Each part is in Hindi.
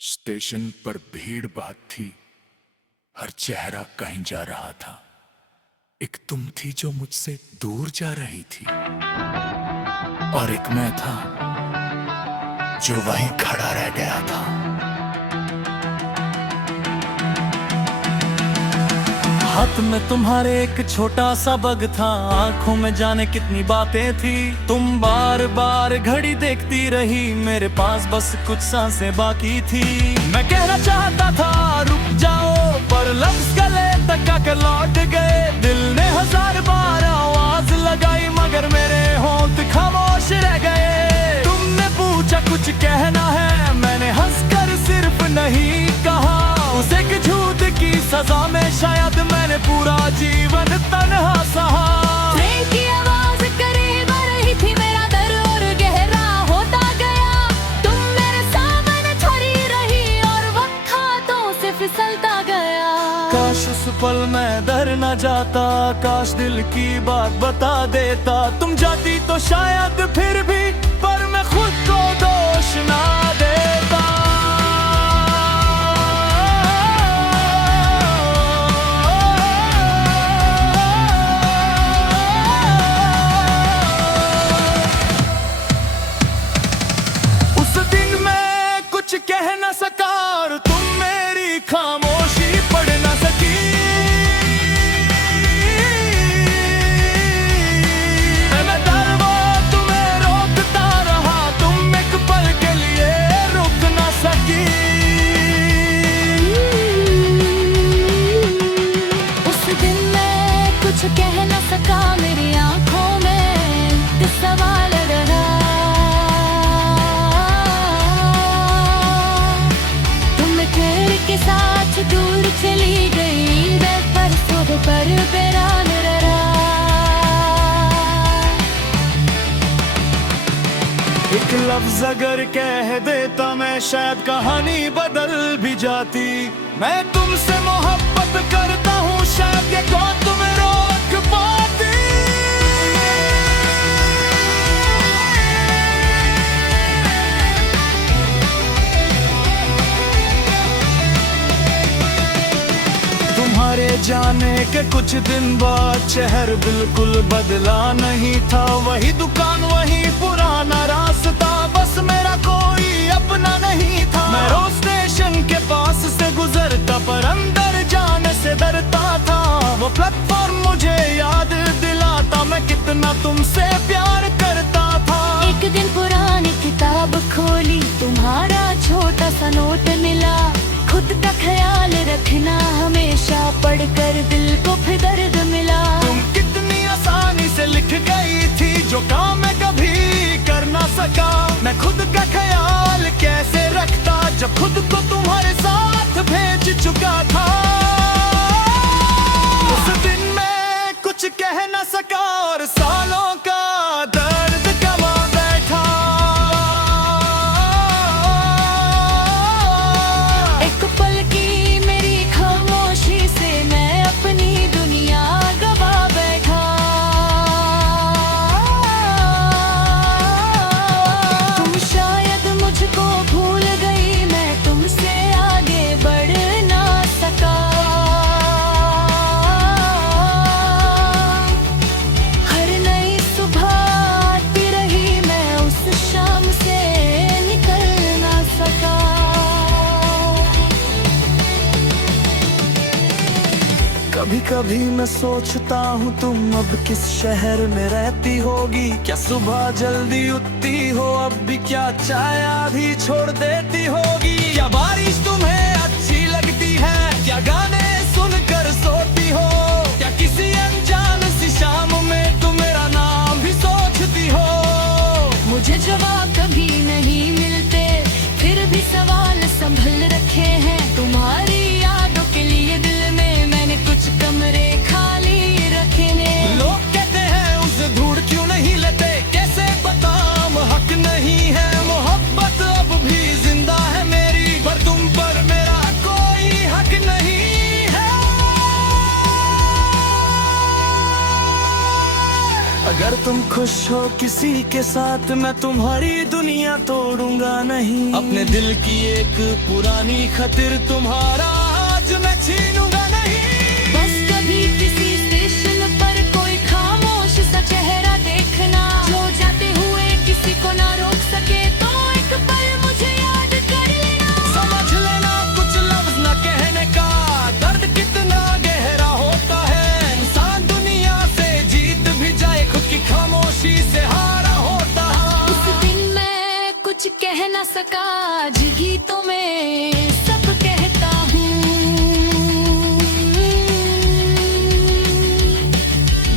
स्टेशन पर भीड़ बहुत थी, हर चेहरा कहीं जा रहा था। एक तुम थी जो मुझसे दूर जा रही थी, और एक मैं था जो वहीं खड़ा रह गया था। हाथ में तुम्हारे एक छोटा सा बग था, आंखों में जाने कितनी बातें थी। तुम बार बार घड़ी देखती रही, मेरे पास बस कुछ सांसें बाकी थी। मैं कहना चाहता था रुक जाओ, पर लफ्ज गले तक आकर लौट गए। दिल ने हजार बार आवाज लगाई, मगर मेरे होंठ खामोश रह गए। तुमने पूछा कुछ कहना है, मैंने हंसकर सिर्फ नहीं कहा। उस एक झूठ की सजा में शायद मैंने पूरा जीवन तन्हा सहा। ट्रेन की आवाज करीब आ रही थी, मेरा दर और गहरा होता गया। तुम मेरे सामने खड़ी रही और वक्त हाथों से फिसलता गया। काश उस पल मैं डर न जाता, काश दिल की बात बता देता। तुम जाती तो शायद फिर भी, पर मैं खुद को दोष ना देता। कह न सका और तुम मेरी खामोशी पढ़ न सकी। मैं दरवाज़ा तुम्हें रोकता रहा, तुम एक पल के लिए रुक न सकी। उस दिन मैं कुछ कह न सका, मेरी आंखों में सवाल रहा। के साथ दूर चली गई, मैं बरसों पर बेरान रहा। एक लफ्ज अगर कह देता मैं, शायद कहानी बदल भी जाती। मैं तुमसे मोहब्बत करता हूँ, शायद ये कौन तुम्हें रोक पाती। तुम्हारे जाने के कुछ दिन बाद शहर बिल्कुल बदला नहीं था। वही दुकान, वही पुराना रास्ता, बस मेरा कोई अपना नहीं था। मैं रोज स्टेशन के पास से गुजरता, पर अंदर जाने से डरता था। वो प्लेटफॉर्म मुझे याद दिलाता, मैं कितना तुमसे प्यार करता था। एक दिन पुरानी किताब खोली, तुम्हारा छोटा सा नोट मिला। खुद का ख्याल रखना हमेशा, पढ़कर दिल को फिर दर्द मिला। तुम कितनी आसानी से लिख गई थी, जो काम मैं कभी कर ना सका। मैं खुद का ख्याल कैसे रखता, जब खुद को तुम्हारे साथ भेज चुका था। उस दिन मैं कुछ कह ना सका, और सालों का दर्द गवा बैठा। एक पल की मेरी खामोशी से मैं अपनी दुनिया गवा बैठा। तुम शायद मुझको भूल गई, मैं तुमसे आगे बढ़ ना सका। हर नई सुबह आती रही, मैं उस शाम से निकल ना सका। कभी कभी मैं सोचता हूँ तुम अब किस शहर में रहती होगी। क्या सुबह जल्दी उठती हो अब भी, क्या चाय आधी छोड़ देती होगी। क्या बारिश तुम्हें अच्छी लगती है, क्या गाने सुनकर सोती हो। क्या किसी अनजान सी शाम में तुम मेरा नाम भी सोचती हो। मुझे जवाब कभी नहीं मिलते, फिर भी सवाल संभल रखे हैं। तुम्हारी यादों के लिए दिल में मैंने कुछ कमरे खाली रखे हैं। लोग कहते हैं उसे ढूंढ क्यों नहीं लेते, कैसे बताऊं हक नहीं है। मोहब्बत अब भी जिंदा है मेरी, पर तुम पर मेरा कोई हक नहीं है। अगर तुम खुश हो किसी के साथ, मैं तुम्हारी दुनिया तोड़ूंगा नहीं। अपने दिल की एक पुरानी खातिर तुम्हारा आज मैं छीनूंगा नहीं। बस कभी किसी स्टेशन पर कोई खामोश सा चेहरा देखना, जो जाते हुए किसी को ना रोक सके तो एक पल मुझे याद कर लेना। समझ लेना कुछ लफ्ज न कहने का दर्द कितना गहरा होता है। इंसान दुनिया से जीत भी जाए खुद की खामोशी से हारा होता है। उस दिन मैं कुछ कह ना सका, आज गीतों में सब कहता हूँ।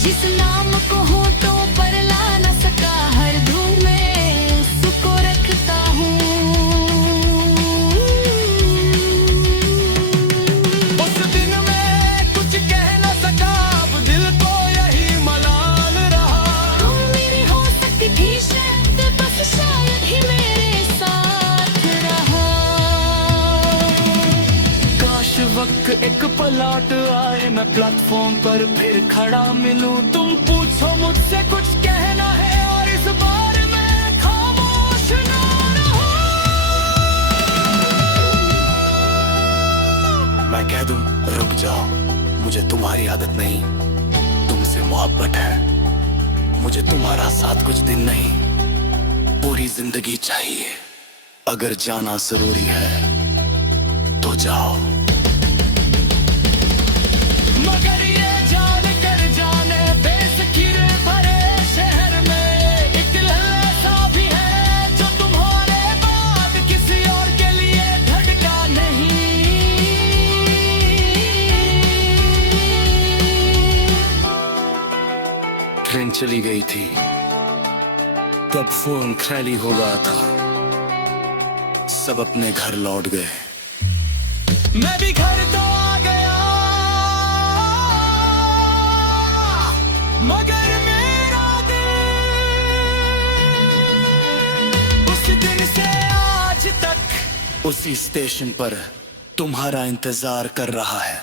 जिस नाम को होठों पर ला ना सका, हर धूम में उसको रखता हूँ। उस दिन मैं कुछ कह न सका, अब दिल को यही मलाल रहा। तुम मेरी हो सकती थी शायद, बस शायद ही मेरे साथ रहा। काश वक्त एक पलट आए, मैं प्लेटफॉर्म पर फिर खड़ा मिलूं। तुम पूछो मुझसे कुछ कहना है और इस बार मैं खामोश ना रहूं। मैं कह दूं रुक जाओ, मुझे तुम्हारी आदत नहीं, तुमसे मोहब्बत है। मुझे तुम्हारा साथ कुछ दिन नहीं, पूरी जिंदगी चाहिए। अगर जाना जरूरी है तो जाओ। मगर ये जान कर जाने बेसकीरे भरे शहर में एक दिल ऐसा भी है जो तुम्हारे बाद किसी और के लिए धड़का नहीं। ट्रेन चली गई थी तब फोन खाली हो गया था, सब अपने घर लौट गए। मैं भी घर तो आ गया, मगर मेरा दिल उस दिन से आज तक उसी स्टेशन पर तुम्हारा इंतजार कर रहा है।